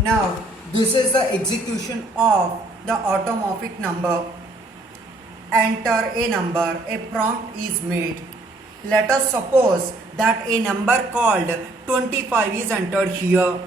Now, this is the execution of the automorphic number. Enter a number, a prompt is made. Let us suppose that a number called 25 is entered here.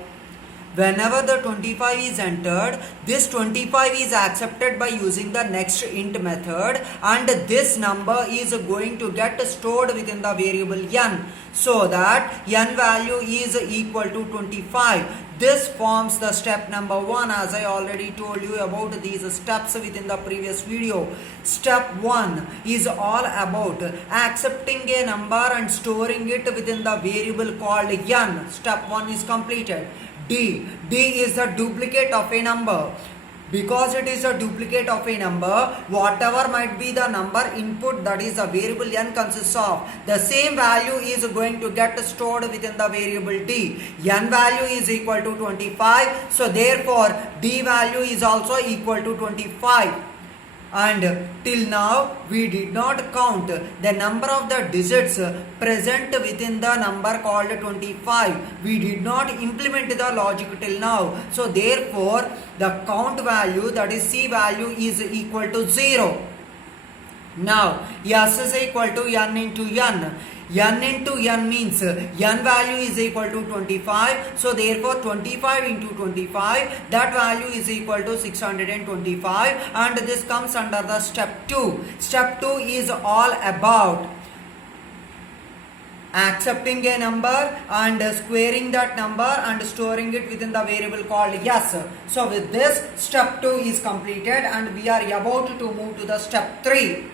Whenever the 25 is entered, this 25 is accepted by using the next int method, and this number is going to get stored within the variable n, so that n value is equal to 25. This forms the step number 1, as I already told you about these steps within the previous video. Step 1 is all about accepting a number and storing it within the variable called n. Step 1 is completed. D is the duplicate of a number. Because it is a duplicate of a number, whatever might be the number input, that is the variable n consists of, the same value is going to get stored within the variable d. N value is equal to 25, so therefore d value is also equal to 25. And till now we did not count the number of the digits present within the number called 25. We did not implement the logic till now. So therefore the count value, that is C value, is equal to 0. Now S is equal to n into n. N into n means n value is equal to 25. So therefore 25 into 25, that value is equal to 625, and this comes under the step 2. Step 2 is all about accepting a number and squaring that number and storing it within the variable called s. So with this, step 2 is completed, and we are about to move to the step 3.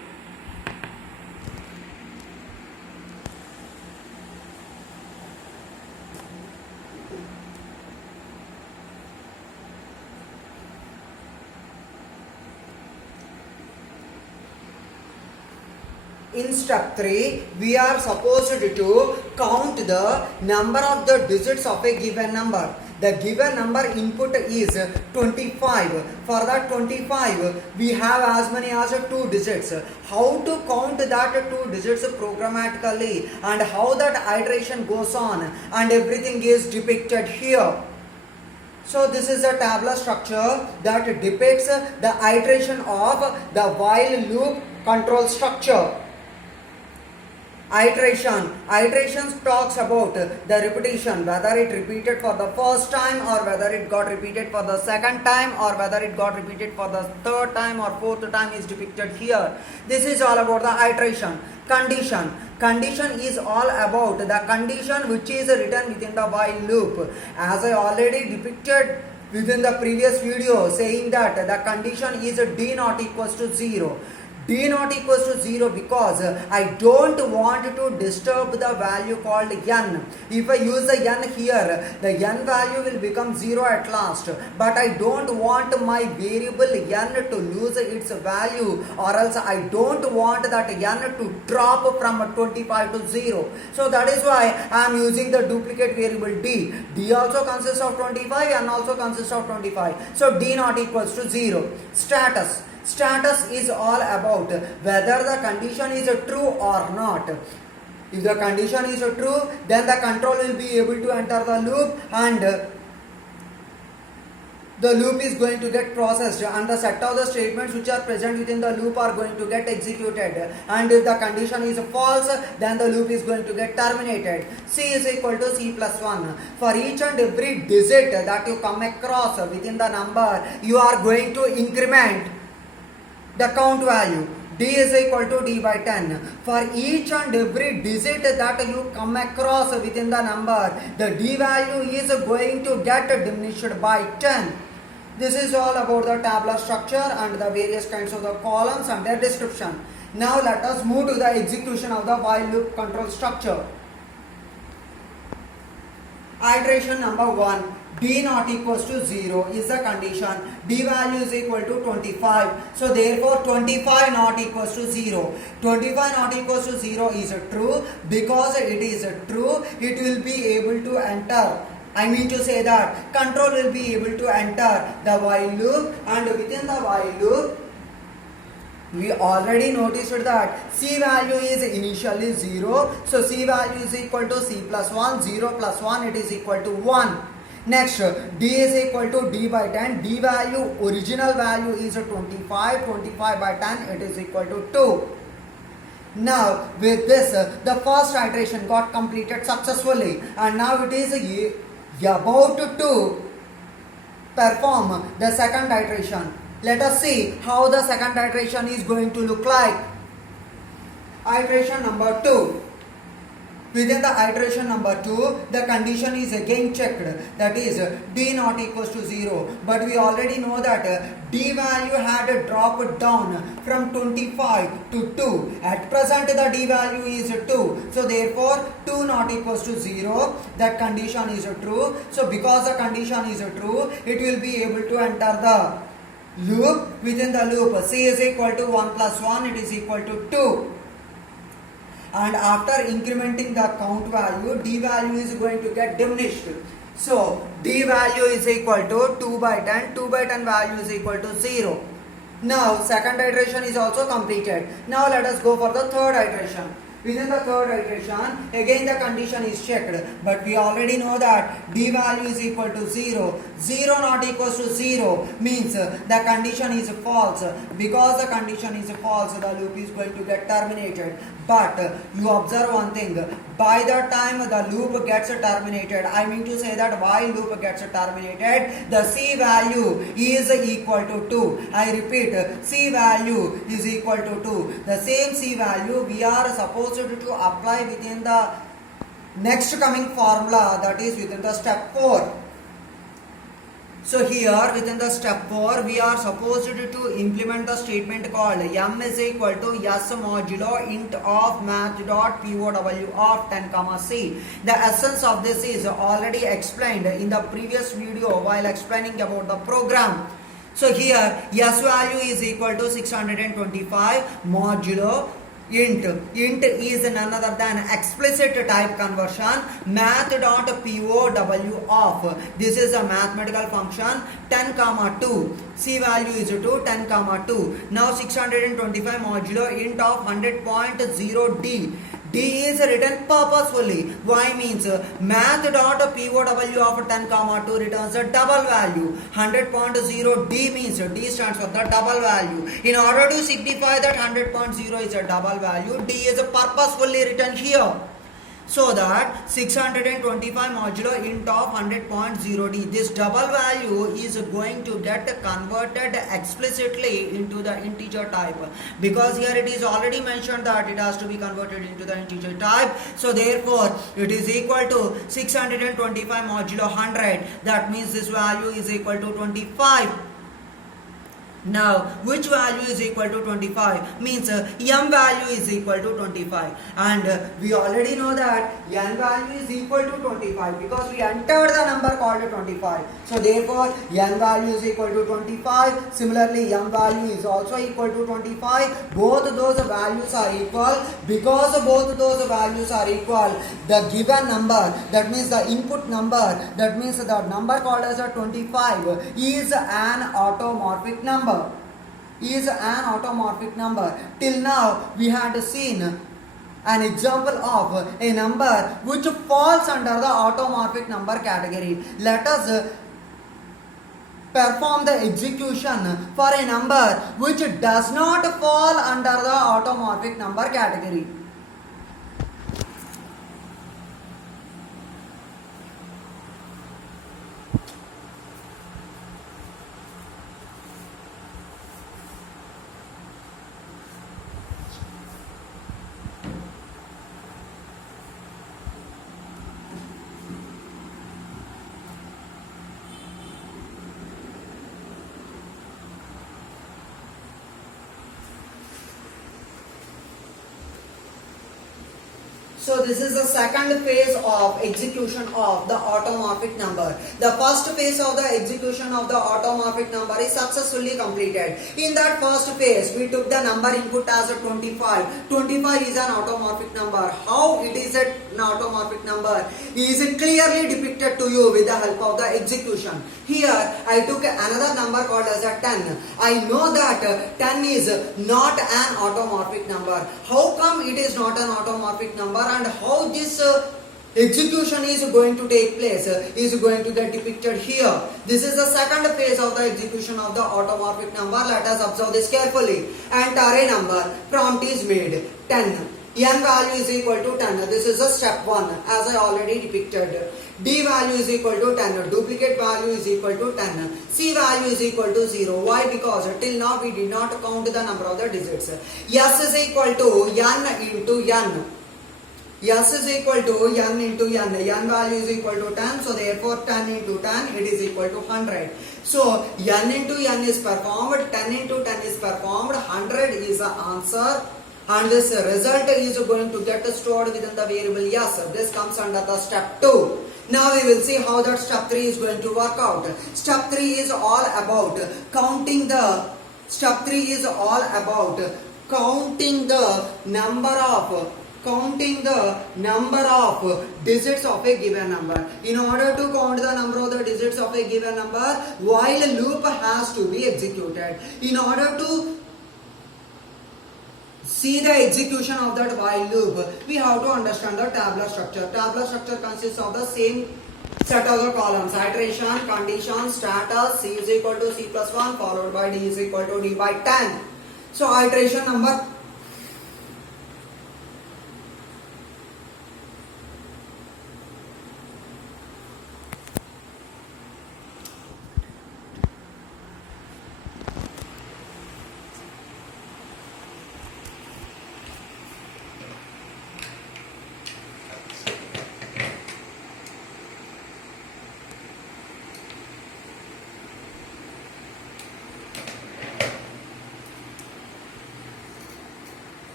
In step 3, we are supposed to count the number of the digits of a given number. The given number input is 25. For that 25, we have as many as 2 digits. How to count that 2 digits programmatically, and how that iteration goes on, and everything is depicted here. So this is a tabular structure that depicts the iteration of the while loop control structure. Iterations talks about the repetition, whether it repeated for the first time, or whether it got repeated for the second time, or whether it got repeated for the third time or fourth time is depicted here. This is all about the iteration. Condition is all about the condition which is written within the while loop. As I already depicted within the previous video, saying that the condition is d not equals to 0. D not equals to 0 because I don't want to disturb the value called n. If I use the n here, the n value will become 0 at last. But I don't want my variable n to lose its value, or else I don't want that n to drop from 25 to 0. So that is why I am using the duplicate variable d. D also consists of 25, n also consists of 25. So d not equals to 0. Status is all about whether the condition is true or not. If the condition is true, then the control will be able to enter the loop, and the loop is going to get processed, and the set of the statements which are present within the loop are going to get executed. And if the condition is false, then the loop is going to get terminated. C is equal to C plus 1. For each and every digit that you come across within the number, you are going to increment the count value. D is equal to d by 10. For each and every digit that you come across within the number, the d value is going to get diminished by 10. This is all about the tabular structure and the various kinds of the columns and their description. Now let us move to the execution of the while loop control structure. Iteration number 1. D not equals to 0 is the condition. D value is equal to 25. So therefore 25 not equals to 0. 25 not equals to 0 is true. Because it is true, it will be able to enter. I mean to say that control will be able to enter the while loop, and within the while loop we already noticed that C value is initially 0. So C value is equal to C plus 1. 0 plus 1, it is equal to 1. Next, d is equal to d by 10. D value, original value is 25. 25 by 10, it is equal to 2. Now, with this, the first iteration got completed successfully, and now it is about to perform the second iteration. Let us see how the second iteration is going to look like. Iteration number 2. Within the iteration number 2, the condition is again checked, that is d not equals to 0. But we already know that d value had dropped down from 25 to 2. At present the d value is 2. So therefore 2 not equals to 0. That condition is true. So because the condition is true, it will be able to enter the loop. Within the loop, c is equal to 1 plus 1, it is equal to 2. And after incrementing the count value, d value is going to get diminished. So d value is equal to 2 by 10. 2 by 10 value is equal to 0. Now second iteration is also completed. Now let us go for the third iteration. Within the third iteration, again the condition is checked, but we already know that d value is equal to 0. 0 not equals to 0 means the condition is false. Because the condition is false, the loop is going to get terminated. But you observe one thing, by the time the loop gets terminated, I mean to say that while loop gets terminated, the c value is equal to 2. I repeat, c value is equal to 2. The same c value we are supposed to apply within the next coming formula, that is within the step 4. So here within the step 4, we are supposed to implement the statement called m is equal to s modulo int of math dot pow of 10 c. The essence of this is already explained in the previous video while explaining about the program. So here s value is equal to 625 modulo int is none other than explicit type conversion math.pow of, this is a mathematical function, 10 comma 2, c value is 2, 10 comma 2. Now 625 modulo int of 100.0d. D is written purposefully. Why means math.pow of 10 comma 2 returns a double value. 100.0 D means D stands for the double value. In order to signify that 100.0 is a double value, D is purposefully written here. So that 625 modulo int of 100.0d, this double value is going to get converted explicitly into the integer type, because here it is already mentioned that it has to be converted into the integer type. So therefore it is equal to 625 modulo 100, that means this value is equal to 25. Now, which value is equal to 25? Means m value is equal to 25. And we already know that n value is equal to 25 because we entered the number called 25. So therefore, n value is equal to 25. Similarly, m value is also equal to 25. Both those values are equal. Because both those values are equal, the given number, that means the input number, that means the number called as a 25 is an automorphic number. Is an automorphic number. Till now we had seen an example of a number which falls under the automorphic number category. Let us perform the execution for a number which does not fall under the automorphic number category. So this is the second phase of execution of the automorphic number. The first phase of the execution of the automorphic number is successfully completed. In that first phase, we took the number input as a 25. 25 is an automorphic number. How it is an automorphic number is clearly depicted to you with the help of the execution. Here, I took another number called as a 10. I know that 10 is not an automorphic number. How come it is not an automorphic number, and how this execution is going to take place, is going to get depicted here. This is the second phase of the execution of the automorphic number. Let us observe this carefully. Enter a number. Prompt is made 10. N value is equal to 10. This is the step 1 as I already depicted. D value is equal to 10. Duplicate value is equal to 10. C value is equal to 0. Why? Because till now we did not count the number of the digits. S is equal to N into N. S is equal to N into N. N value is equal to 10. So therefore 10 into 10 it is equal to 100. So N into N is performed. 10 into 10 is performed. 100 is the answer. And this result is going to get stored within the variable yes. This comes under the step 2. Now we will see how that step 3 is going to work out. Step 3 is all about counting the number of digits of a given number. In order to count the number of the digits of a given number, while loop has to be executed. In order to see the execution of that while loop, we have to understand the tabular structure. Tabular structure consists of the same set of the columns: iteration, condition, status. C is equal to C plus 1 followed by D is equal to D by 10. So iteration number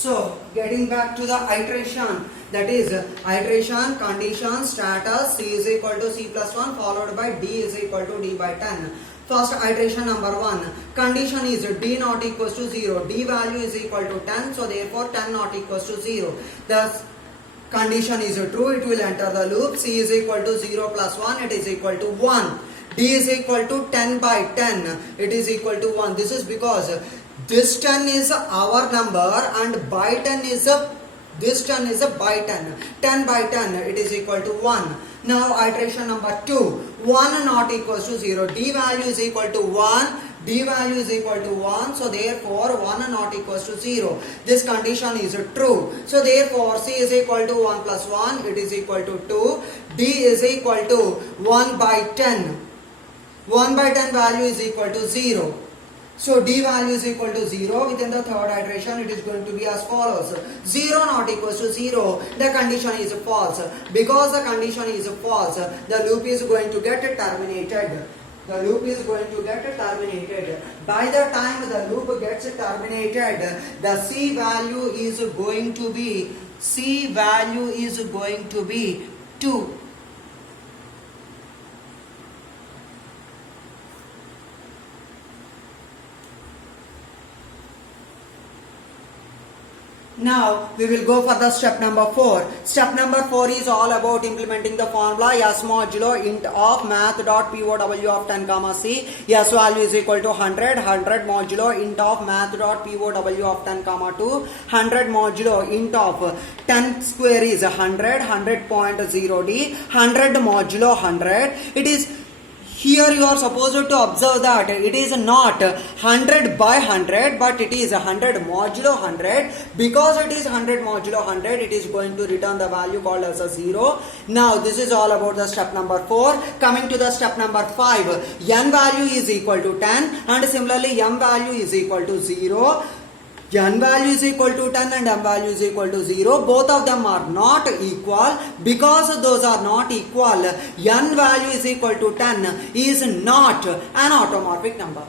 So, getting back to the iteration, that is iteration, condition, status. C is equal to C plus 1 followed by D is equal to D by 10. First iteration number 1, condition is D not equals to 0. D value is equal to 10, so therefore 10 not equals to 0. Thus, condition is true, it will enter the loop. C is equal to 0 plus 1, it is equal to 1. D is equal to 10 by 10, it is equal to 1. This is because this 10 is our number and by 10 is this 10 is by 10. 10 by 10 it is equal to 1. Now iteration number 2, 1 not equals to 0. D value is equal to 1. D value is equal to 1. So therefore 1 not equals to 0. This condition is true. So therefore C is equal to 1 plus 1. It is equal to 2. D is equal to 1 by 10. 1 by 10 value is equal to 0. So D value is equal to 0. Within the third iteration, it is going to be as follows. 0 not equals to 0. The condition is false. Because the condition is false, the loop is going to get terminated. The loop is going to get terminated. By the time the loop gets terminated, the C value is going to be 2. Now we will go for the step number 4. Step number 4 is all about implementing the formula S modulo int of math.pow of 10 comma C. S value is equal to 100. 100 modulo int of math.pow of 10 comma 2. 100 modulo int of 10 square is 100. 100.0D. 100 modulo 100. It is here you are supposed to observe that it is not 100 by 100 but it is 100 modulo 100. Because it is 100 modulo 100, it is going to return the value called as a 0. Now this is all about the step number 4. Coming to the step number 5, n value is equal to 10 and similarly m value is equal to 0. n value is equal to 10 and m value is equal to 0, both of them are not equal. Because those are not equal, n value is equal to 10 is not an automorphic number.